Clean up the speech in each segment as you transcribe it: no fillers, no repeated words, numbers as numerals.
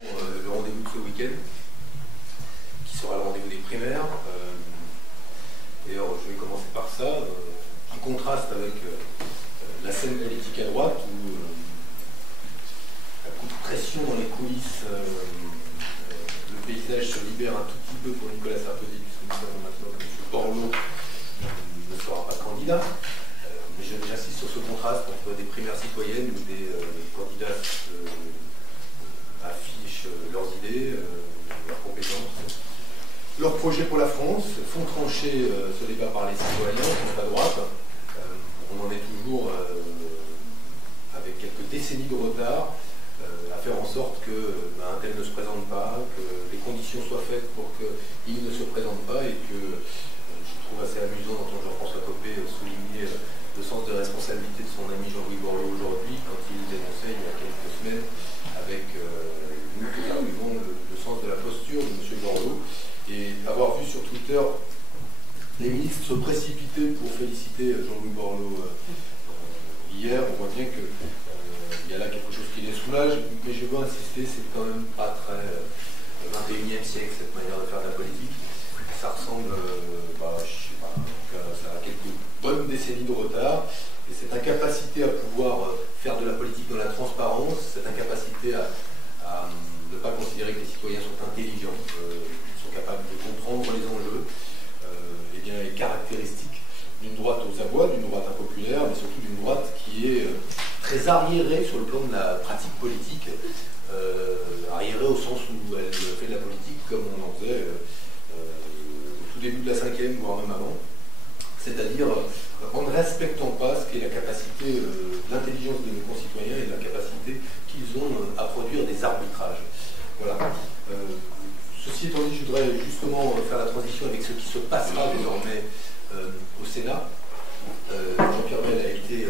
Le rendez-vous de ce week-end, qui sera le rendez-vous des primaires. D'ailleurs, je vais commencer par ça, qui contraste avec la scène politique à droite, où à coup de pression dans les coulisses, le paysage se libère un tout petit peu pour Nicolas Sarkozy, puisque nous savons maintenant que M. Borloo ne sera pas candidat. Mais j'insiste sur ce contraste entre des primaires citoyennes où des candidats affichent leurs idées, leurs compétences, leurs projets pour la France, font trancher ce débat par les citoyens, contre la droite. On en est toujours, avec quelques décennies de retard, à faire en sorte qu'un tel ne se présente pas, que les conditions soient faites pour qu'il ne se présente pas, et que je trouve assez amusant d'entendre Jean-François Copé souligner le sens de responsabilité de son ami Jean-Louis Borloo aujourd'hui, quand il dénonçait il y a quelques semaines avec quelques arguments le sens de la posture de M. Borloo, et avoir vu sur Twitter les ministres se précipiter pour féliciter Jean-Louis Borloo hier. On voit bien qu'il y a là quelque chose qui les soulage, mais je veux insister, c'est quand même pas très 21e siècle cette manière de faire de la politique. Ça ressemble, je sais pas, ça a quelques bonnes décennies de retard, et cette incapacité à pouvoir faire de la politique dans la transparence, cette incapacité à ne pas considérer que les citoyens sont intelligents, sont capables de comprendre les enjeux, est caractéristique d'une droite aux abois, d'une droite impopulaire, mais surtout d'une droite qui est très arriérée sur le plan de la pratique politique, arriérée au sens où elle fait de la politique comme on en faisait au tout début de la 5e, voire même avant, c'est-à-dire en ne respectant pas ce qu'est la capacité, l'intelligence de nos concitoyens et la capacité qu'ils ont à produire des arbitrages. Voilà. Ceci étant dit, je voudrais justement faire la transition avec ce qui se passera désormais au Sénat. Jean-Pierre Bel a été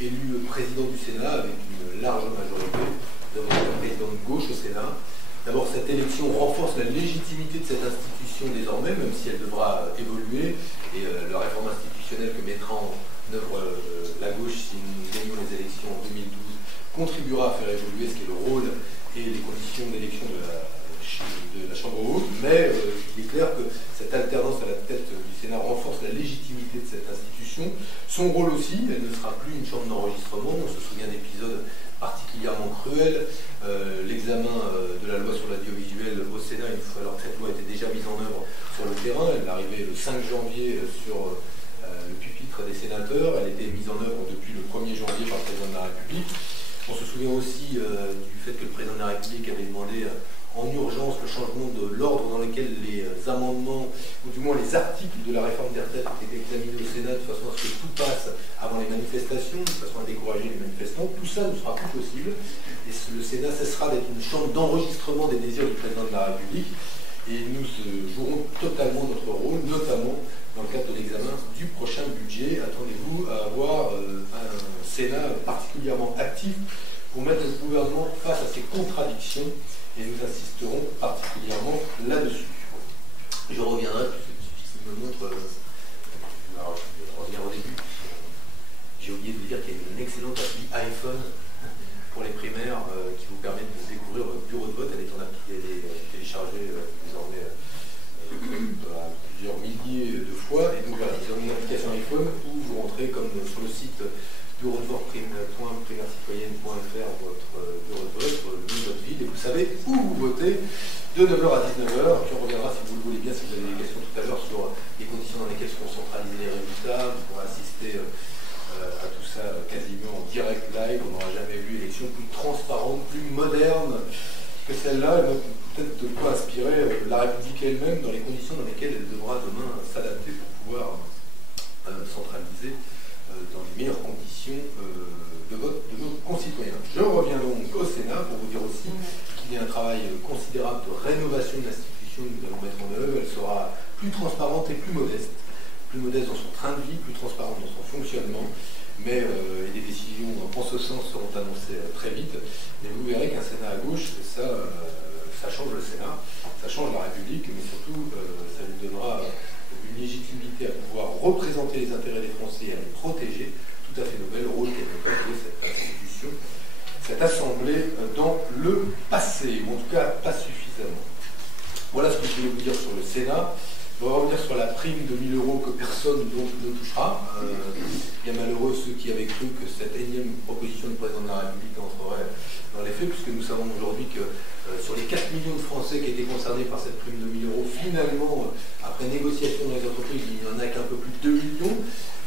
élu président du Sénat avec une large majorité. Nous avons un président de gauche au Sénat. D'abord, cette élection renforce la légitimité de cette institution désormais, même si elle devra évoluer. Et la réforme institutionnelle que mettra en œuvre la gauche si nous gagnons les élections en 2012 contribuera à faire évoluer ce qu'est le rôle et les conditions d'élection de la Chambre haute, mais il est clair que cette alternance à la tête du Sénat renforce la légitimité de cette institution. Son rôle aussi, elle ne sera plus une chambre d'enregistrement. On se souvient d'épisodes particulièrement cruels. L'examen de la loi sur l'audiovisuel au Sénat, une fois alors que cette loi était déjà mise en œuvre sur le terrain, elle est arrivée le 5 janvier sur le pupitre des sénateurs, elle était mise en œuvre depuis le 1er janvier par le président de la République. On se souvient aussi du fait que le président de la République avait demandé en urgence le changement de l'ordre dans lequel les amendements, ou du moins les articles de la réforme des retraites étaient examinés au Sénat, de façon à ce que tout passe avant les manifestations, de façon à décourager les manifestants. Tout ça ne sera plus possible, et le Sénat cessera d'être une chambre d'enregistrement des désirs du président de la République, et nous jouerons totalement notre rôle, notamment dans le cadre de l'examen du prochain budget. Attendez-vous à avoir un Sénat particulièrement actif pour mettre le gouvernement face à ses contradictions, et nous insisterons particulièrement là-dessus. Je reviendrai, puisqu'il me montre, alors je vais revenir au début, j'ai oublié de vous dire qu'il y a une excellente appli iPhone pour les primaires qui vous permet de découvrir votre bureau de vote. Elle est téléchargée désormais plusieurs milliers de fois, et donc voilà, vous avez une application iPhone où vous rentrez comme sur le site bureaudevote.primaircitoyenne.fr votre bureau de vote, le nom de votre ville, et vous savez où vous votez de 9h à 19h. Puis on reviendra, si vous le voulez bien, si vous avez des questions tout à l'heure, sur les conditions dans lesquelles seront centralisés les résultats. Vous pourrez assister à tout ça quasiment en direct live. On n'aura jamais vu une élection plus transparente, plus moderne que celle-là. Elle va peut-être de quoi inspirer la République elle-même dans les conditions dans lesquelles elle devra demain s'adapter pour pouvoir centraliser dans les meilleures conditions de vote de nos concitoyens. Je reviens donc au Sénat pour vous dire aussi qu'il y a un travail considérable de rénovation de l'institution que nous allons mettre en œuvre. Elle sera plus transparente et plus modeste dans son train de vie, plus transparente dans son fonctionnement, mais des décisions en ce sens seront annoncées très vite. Mais vous verrez qu'un Sénat à gauche, ça change le Sénat, ça change la République, mais surtout ça lui donnera une légitimité à pouvoir représenter les intérêts des Français et à les protéger, tout à fait nouvel rôle qu'elle peut jouer cette institution. cette Assemblée dans le passé, ou en tout cas pas suffisamment. Voilà ce que je voulais vous dire sur le Sénat. On va revenir sur la prime de 1 000 € que personne donc ne touchera. Bien malheureux ceux qui avaient cru que cette énième proposition du président de la République entrerait dans les faits, puisque nous savons aujourd'hui que sur les 4 millions de Français qui étaient concernés par cette prime de 1 000 €, finalement, après négociation dans les entreprises, il n'y en a qu'un peu plus de 2 millions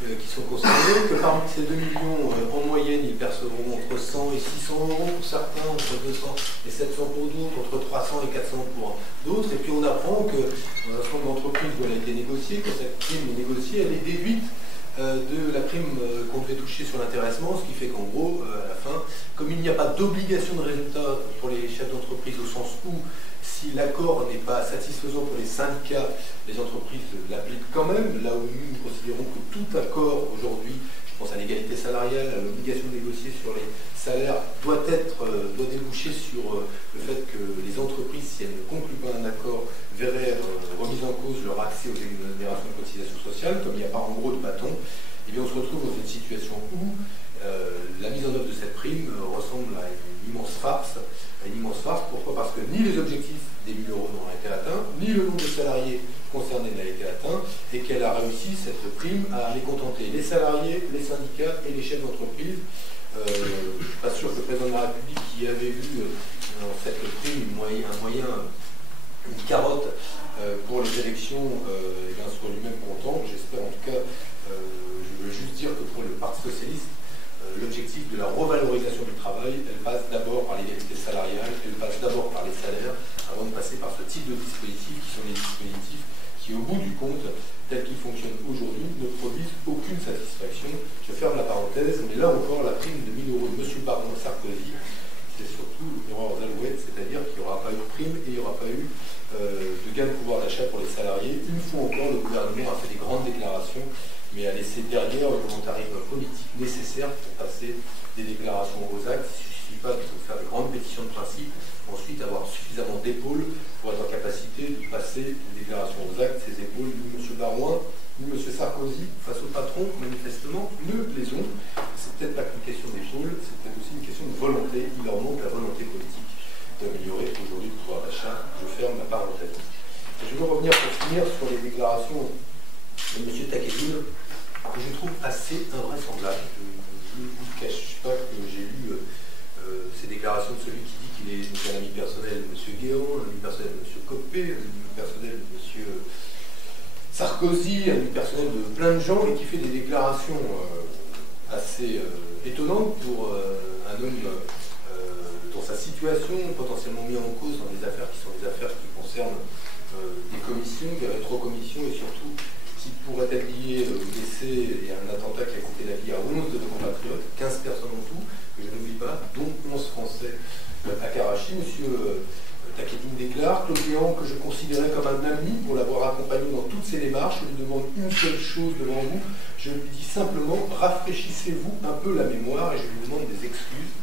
qui sont concernés, que parmi ces 2 millions, en moyenne, ils percevront entre 100 et 600 € pour certains, entre 200 et 700 pour d'autres, entre 300 et 400 pour d'autres. Et puis on apprend que dans un certain nombre d'entreprises où elle a été négociée, que cette prime est négociée, elle est déduite de la prime qu'on devait toucher sur l'intéressement, ce qui fait qu'en gros, à la fin, comme il n'y a pas d'obligation de résultat pour les chefs d'entreprise, au sens où si l'accord n'est pas satisfaisant pour les syndicats, les entreprises l'appliquent quand même, là où nous considérons que tout accord aujourd'hui, je pense à l'égalité salariale, à l'obligation de négocier sur les salaires, doit déboucher sur le fait que les entreprises, si elles ne concluent pas un accord, verraient remise en cause leur accès aux exonérations de cotisations sociales, comme il n'y a pas en gros de bâton. Et bien on se retrouve dans une situation où la mise en œuvre de cette prime ressemble à une immense farce. Pourquoi? Parce que ni les objectifs des 1 000 € n'ont été atteints, ni le nombre de salariés concernés n'a été atteint, et qu'elle a réussi, cette prime, à mécontenter les salariés, les syndicats et les chefs d'entreprise. Je ne suis pas sûr que le président de la République, qui avait vu dans cette prime une carotte pour les élections, soit lui-même content. J'espère en tout cas, je veux juste dire que pour le Parti socialiste, l'objectif de la revalorisation du travail, elle passe d'abord par l'égalité salariale, elle passe d'abord par les salaires, avant de passer par ce type de dispositifs qui sont des dispositifs qui, au bout du compte, tels qu'ils fonctionnent aujourd'hui, ne produisent aucune satisfaction. Je ferme la parenthèse, mais là encore, la prime de 1 000 € de M. Baron Sarkozy, c'est surtout le miroir aux alouettes, c'est-à-dire qu'il n'y aura pas eu de prime et il n'y aura pas eu de gain de pouvoir d'achat pour les salariés. Une fois encore, le gouvernement a fait des grandes déclarations, mais a laissé derrière le volontarisme politique nécessaire pour passer des déclarations aux actes. Il ne suffit pas de faire de grandes pétitions de principe, ensuite avoir suffisamment d'épaules pour être en capacité de passer des déclarations aux actes. Ces épaules, ni M. Barouin, ni M. Sarkozy, face au patron, manifestement, ne les ont. C'est peut-être pas qu'une question d'épaule, c'est peut-être aussi une question de volonté. Il leur manque la volonté politique d'améliorer aujourd'hui le pouvoir d'achat. Je ferme la parenthèse. Je veux revenir pour finir sur les déclarations de M. Takjedine, que je trouve assez invraisemblable. Je ne vous cache pas que j'ai lu ces déclarations de celui qui dit qu'il est un ami personnel de M. Guéant, un ami personnel de M. Copé, un ami personnel de M. Sarkozy, un ami personnel de plein de gens, et qui fait des déclarations assez étonnantes pour un homme dans sa situation, potentiellement mis en cause dans des affaires qui sont des affaires qui concernent des commissions, des rétrocommissions, et surtout qui pourrait être lié au décès et à un attentat qui a coûté la vie à 11 de nos compatriotes, 15 personnes en tout, que je n'oublie pas, dont 11 Français à Karachi. M. Takjedine déclare: Claude Guéant, que je considérais comme un ami pour l'avoir accompagné dans toutes ses démarches, je lui demande une seule chose devant vous, je lui dis simplement, rafraîchissez-vous un peu la mémoire, et je lui demande des excuses.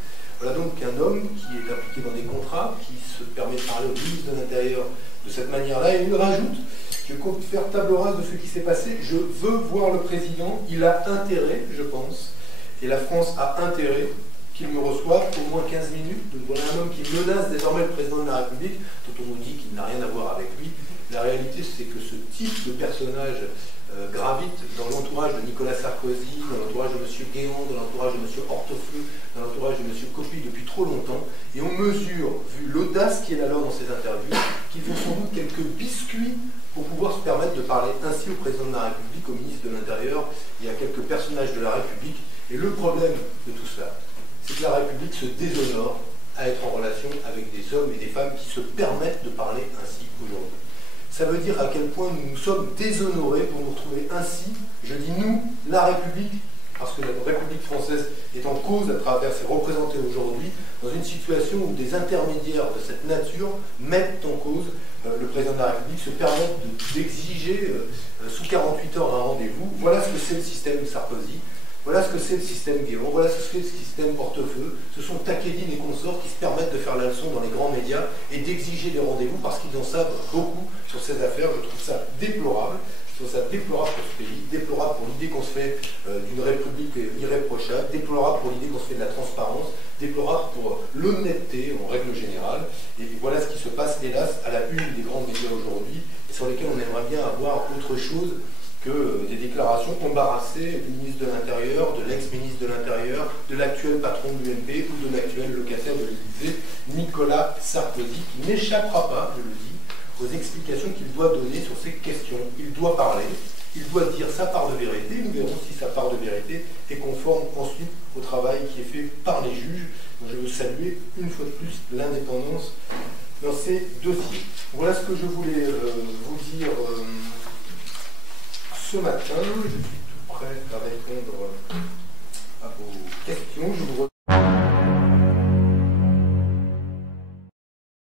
Voilà donc un homme qui est impliqué dans des contrats, qui se permet de parler au ministre de l'Intérieur de cette manière-là, et il rajoute: je compte faire table rase de ce qui s'est passé, je veux voir le président, il a intérêt, je pense, et la France a intérêt qu'il me reçoive pour au moins 15 minutes. Donc voilà un homme qui menace désormais le président de la République, dont on nous dit qu'il n'a rien à voir avec lui. La réalité, c'est que ce type de personnage gravite dans l'entourage de Nicolas Sarkozy, dans l'entourage de M. Guéant, dans l'entourage de M. Hortefeux, dans l'entourage de M. Copy depuis trop longtemps, et on mesure, vu l'audace qui est la leur dans ces interviews, qu'ils ont sans doute quelques biscuits pour pouvoir se permettre de parler ainsi au président de la République, au ministre de l'Intérieur et à quelques personnages de la République. Et le problème de tout cela, c'est que la République se déshonore à être en relation avec des hommes et des femmes qui se permettent de parler ainsi aujourd'hui. Ça veut dire à quel point nous nous sommes déshonorés pour nous retrouver ainsi, je dis nous, la République, parce que la République française est en cause à travers ses représentés aujourd'hui, dans une situation où des intermédiaires de cette nature mettent en cause le président de la République, se permettent d'exiger sous 48 heures un rendez-vous. Voilà ce que c'est le système Sarkozy, voilà ce que c'est le système Guéant, voilà ce que c'est le système Hortefeux. Ce sont Takjedine et consorts qui se permettent de faire la leçon dans les grands médias et d'exiger des rendez-vous parce qu'ils en savent beaucoup sur ces affaires. Je trouve ça déplorable. Je trouve ça déplorable pour ce pays, déplorable pour l'idée qu'on se fait d'une république irréprochable, déplorable pour l'idée qu'on se fait de la transparence, déplorable pour l'honnêteté en règle générale. Et voilà ce qui se passe, hélas, à la une des grands médias aujourd'hui, et sur lesquels on aimerait bien avoir autre chose que des déclarations embarrassées du ministre de l'Intérieur, de l'ex-ministre de l'Intérieur, de l'actuel patron de l'UMP ou de l'actuel locataire de l'Élysée, Nicolas Sarkozy, qui n'échappera pas, je le dis, aux explications qu'il doit donner sur ces questions. Il doit parler, il doit dire sa part de vérité, nous verrons si sa part de vérité est conforme ensuite au travail qui est fait par les juges. Je veux saluer une fois de plus l'indépendance dans ces dossiers. Voilà ce que je voulais vous dire ce matin. Je suis tout prêt à répondre à vos questions. Je vous